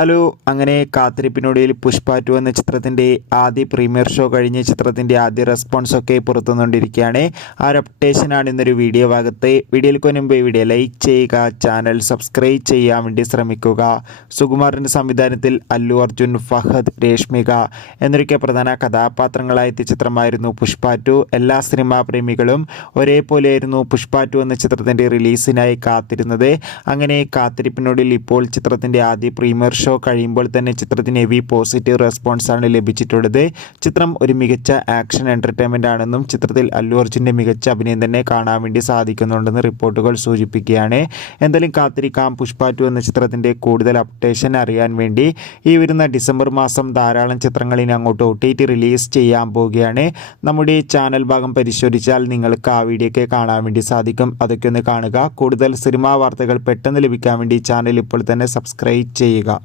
Hello, അങ്ങനെ കാത്തിരിപ്പിനൊടുവിൽ പുഷ്പ 2 എന്ന ചിത്രത്തിൻ്റെ ആദ്യ പ്രീമിയർ ഷോ കഴിഞ്ഞ് ചിത്രത്തിൻ്റെ ആദ്യ റെസ്പോൺസൊക്കെ പുറത്തുനിന്നുകൊണ്ടിരിക്കുകയാണ്. ആ ഒരു അപ്ഡേഷനാണ് ഇന്നൊരു വീഡിയോ ഭാഗത്ത്. വീഡിയോയ്ക്ക് മുൻപ് വീഡിയോ ലൈക്ക് ചെയ്യുക, ചാനൽ സബ്സ്ക്രൈബ് ചെയ്യാൻ വേണ്ടി ശ്രമിക്കുക. സുകുമാരൻ്റെ സംവിധാനത്തിൽ അല്ലു അർജുൻ, ഫഹദ്, രേഷ്മിക എന്നൊക്കെ പ്രധാന കഥാപാത്രങ്ങളായ എത്തിയ ചിത്രമായിരുന്നു പുഷ്പ 2. എല്ലാ സിനിമാ പ്രേമികളും ഒരേപോലെയായിരുന്നു പുഷ്പ 2 എന്ന ചിത്രത്തിൻ്റെ റിലീസിനായി കാത്തിരുന്നത്. അങ്ങനെ കാത്തിരിപ്പിനൊടുവിൽ ഇപ്പോൾ ചിത്രത്തിൻ്റെ ആദ്യ പ്രീമിയർ ഷോ കഴിയുമ്പോൾ തന്നെ ചിത്രത്തിന് ഹെവി പോസിറ്റീവ് റെസ്പോൺസാണ് ലഭിച്ചിട്ടുള്ളത്. ചിത്രം ഒരു മികച്ച ആക്ഷൻ എൻ്റർടൈൻമെൻ്റ് ആണെന്നും ചിത്രത്തിൽ അല്ലു അർജുൻ്റെ മികച്ച അഭിനയം തന്നെ കാണാൻ വേണ്ടി സാധിക്കുന്നുണ്ടെന്ന് റിപ്പോർട്ടുകൾ സൂചിപ്പിക്കുകയാണ്. എന്തായാലും കാത്തിരിക്കാം പുഷ്പ 2 എന്ന ചിത്രത്തിൻ്റെ കൂടുതൽ അപ്ഡേഷൻ അറിയാൻ വേണ്ടി. ഈ വരുന്ന ഡിസംബർ മാസം ധാരാളം ചിത്രങ്ങൾ ഇനി അങ്ങോട്ട് OTT റിലീസ് ചെയ്യാൻ പോവുകയാണ്. നമ്മുടെ ചാനൽ ഭാഗം പരിശോധിച്ചാൽ നിങ്ങൾക്ക് ആ വീഡിയോയൊക്കെ കാണാൻ വേണ്ടി സാധിക്കും. അതൊക്കെ ഒന്ന് കാണുക. കൂടുതൽ സിനിമാ വാർത്തകൾ പെട്ടെന്ന് ലഭിക്കാൻ വേണ്ടി ചാനൽ ഇപ്പോൾ തന്നെ സബ്സ്ക്രൈബ് ചെയ്യുക.